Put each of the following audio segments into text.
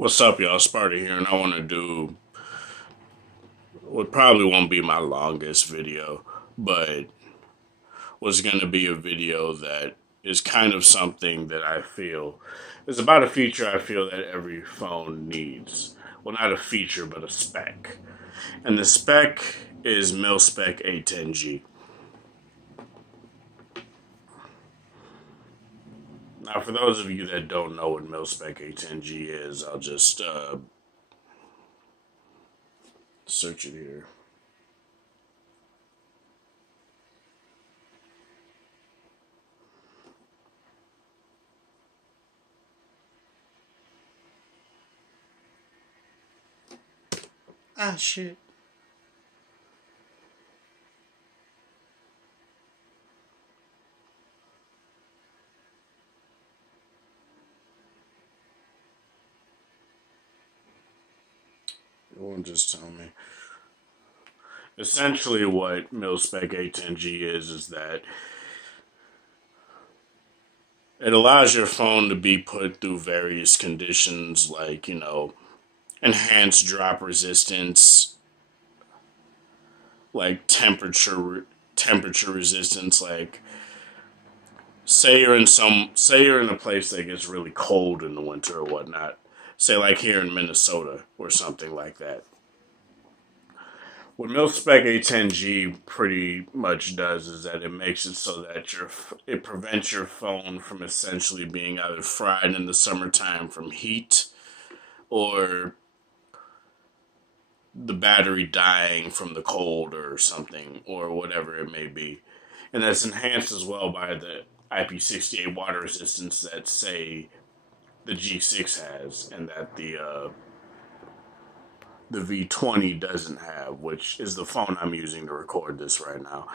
What's up, y'all? Sparta here, and I want to do what probably won't be my longest video, but was going to be a video that is kind of something that I feel is about a feature I feel that every phone needs. Well, not a feature, but a spec. And the spec is MIL STD A10G. Now, for those of you that don't know what MIL STD A10G is, I'll just search it here. Ah, shit. It won't just tell me. Essentially, what MIL STD A10G is that it allows your phone to be put through various conditions like, enhanced drop resistance, like temperature resistance, like say you're in a place that gets really cold in the winter or whatnot. Say like here in Minnesota or something like that. What MIL STD A10G pretty much does is that it makes it so that it prevents your phone from essentially being either fried in the summertime from heat or the battery dying from the cold or something, or whatever it may be. And that's enhanced as well by the IP68 water resistance that, say, the G6 has, and that the V20 doesn't have, which is the phone I'm using to record this right now.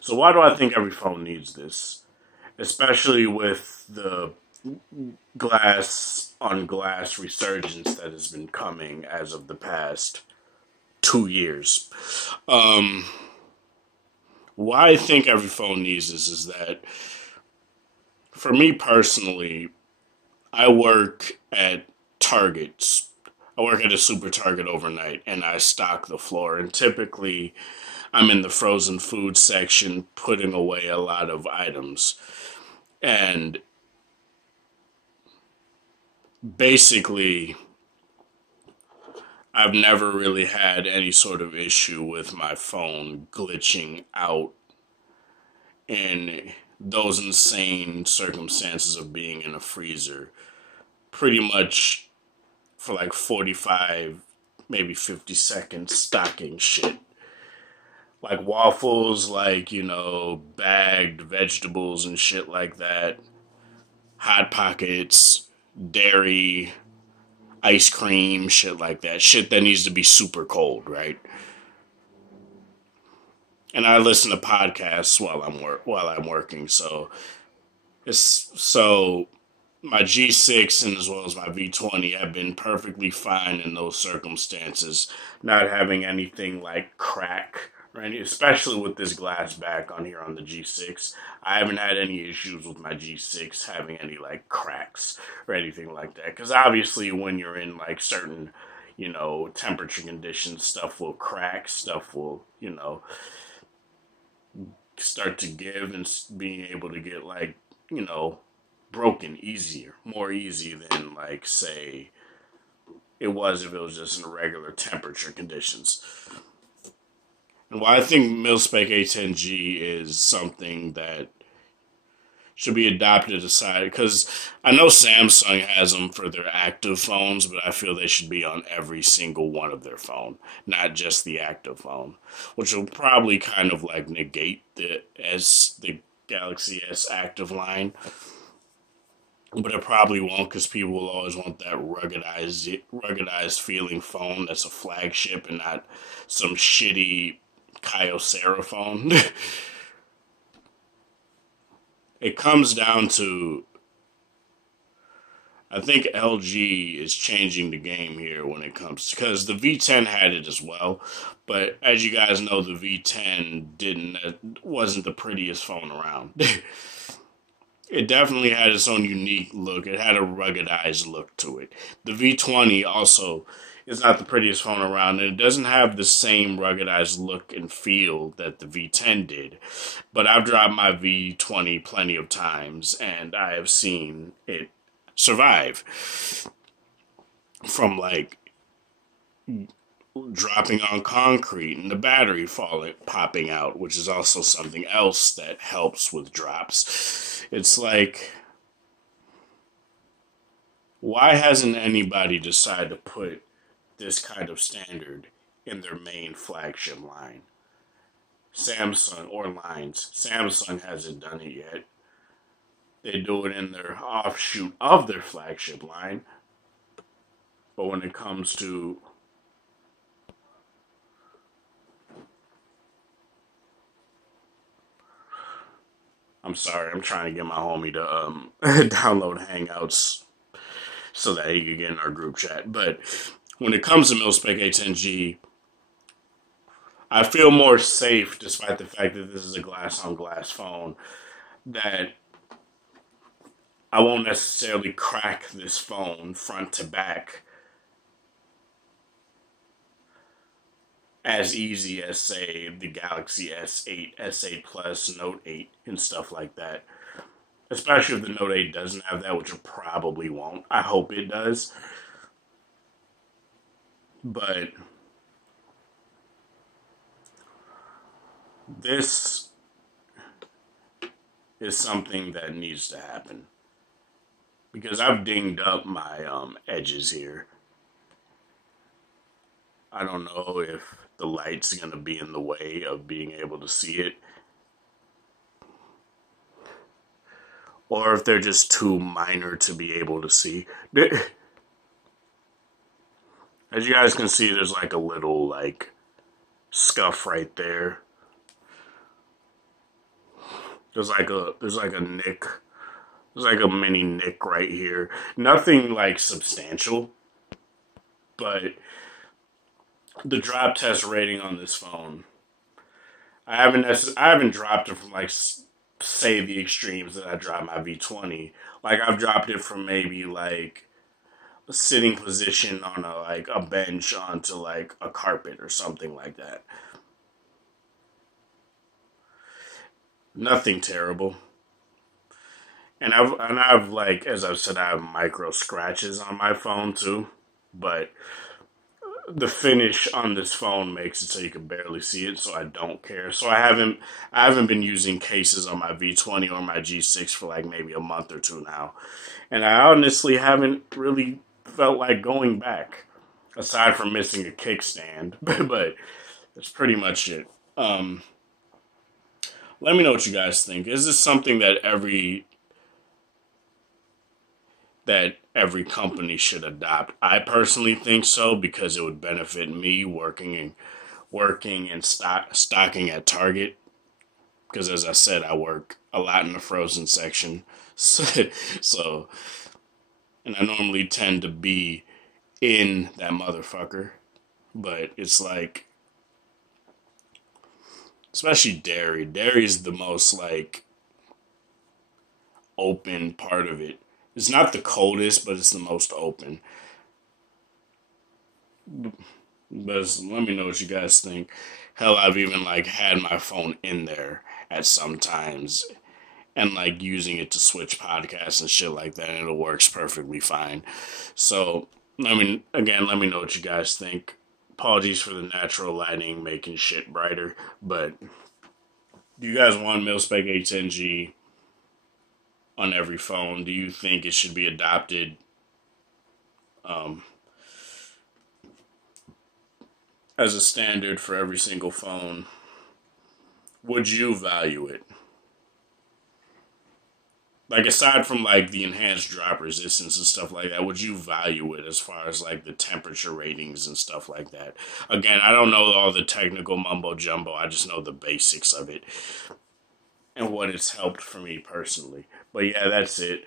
So why do I think every phone needs this? Especially with the glass-on-glass resurgence that has been coming as of the past 2 years. Why I think every phone needs this is that, for me personally, I work at Targets. I work at a super Target overnight, and I stock the floor. And typically, I'm in the frozen food section putting away a lot of items. And basically, I've never really had any sort of issue with my phone glitching out in those insane circumstances of being in a freezer. Pretty much for like 45, maybe 50 seconds stocking shit. Like waffles, like, bagged vegetables and shit like that. Hot Pockets, dairy, ice cream, shit like that. Shit that needs to be super cold, right? And I listen to podcasts while I'm working, so my G6 and as well as my V20 have been perfectly fine in those circumstances, not having anything like crack, right? Especially with this glass back on here on the G6. I haven't had any issues with my G6 having any like cracks or anything like that. Because obviously when you're in like certain, temperature conditions, stuff will crack, stuff will, start to give and being able to get like, broken more easy than like, say, it was if it was just in regular temperature conditions. And why I think MIL STD A10G is something that should be adopted aside, because I know Samsung has them for their active phones, but I feel they should be on every single one of their phone, not just the active phone, which will probably kind of like negate the Galaxy S active line. But it probably won't, because people will always want that ruggedized feeling phone that's a flagship and not some shitty Kyocera phone. It comes down to, I think LG is changing the game here when it comes to, because the V10 had it as well, but as you guys know, the V10 wasn't the prettiest phone around. it definitely had its own unique look. It had a ruggedized look to it. The V20 also is not the prettiest phone around, and it doesn't have the same ruggedized look and feel that the V10 did. But I've dropped my V20 plenty of times, and I have seen it survive from like dropping on concrete and the battery popping out, which is also something else that helps with drops. It's like, why hasn't anybody decided to put this kind of standard in their main flagship line? Samsung hasn't done it yet. They do it in their offshoot of their flagship line. But when it comes to I'm sorry, I'm trying to get my homie to download Hangouts so that he can get in our group chat. But when it comes to MIL STD A10G, I feel more safe, despite the fact that this is a glass-on-glass phone, that I won't necessarily crack this phone front to back as easy as, say, the Galaxy S8, S8 Plus, Note 8, and stuff like that. Especially if the Note 8 doesn't have that, which it probably won't. I hope it does. But this is something that needs to happen. Because I've dinged up my edges here. I don't know if the light's going to be in the way of being able to see it, or if they're just too minor to be able to see. As you guys can see, there's like a little like scuff right there. There's like a nick. There's like a mini nick right here. Nothing like substantial, but the drop test rating on this phone, I haven't dropped it from like, say, the extremes that I dropped my V20. Like, I've dropped it from maybe like a sitting position on a bench onto like a carpet or something like that. Nothing terrible. And I've like, as I've said, I have micro scratches on my phone too, but the finish on this phone makes it so you can barely see it, so I don't care. So I haven't been using cases on my V20 or my G6 for like maybe a month or two now. And I honestly haven't really felt like going back, aside from missing a kickstand. But that's pretty much it. Let me know what you guys think. Is this something that every company should adopt? I personally think so, because it would benefit me working and stocking at Target. Because as I said, I work a lot in the frozen section, so and I normally tend to be in that motherfucker. But it's like, especially dairy. Dairy is the most like open part of it. It's not the coldest, but it's the most open. But let me know what you guys think. Hell, I've even like had my phone in there at some times and like using it to switch podcasts and shit like that, and it works perfectly fine. So, let me know what you guys think. Apologies for the natural lighting making shit brighter, but do you guys want MIL STD A10G on every phone? Do you think it should be adopted as a standard for every single phone? Would you value it? Like, aside from like the enhanced drop resistance and stuff like that, would you value it as far as like the temperature ratings and stuff like that? Again, I don't know all the technical mumbo jumbo. I just know the basics of it and what it's helped for me personally. But yeah, that's it.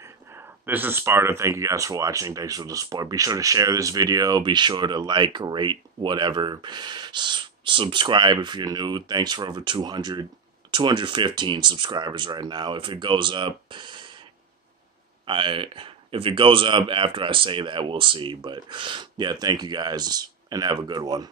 This is Sparta. Thank you guys for watching. Thanks for the support. Be sure to share this video. Be sure to like, rate, whatever. Subscribe if you're new. Thanks for over 215 subscribers right now. If it goes up If it goes up after I say that, we'll see. But yeah, thank you guys and have a good one.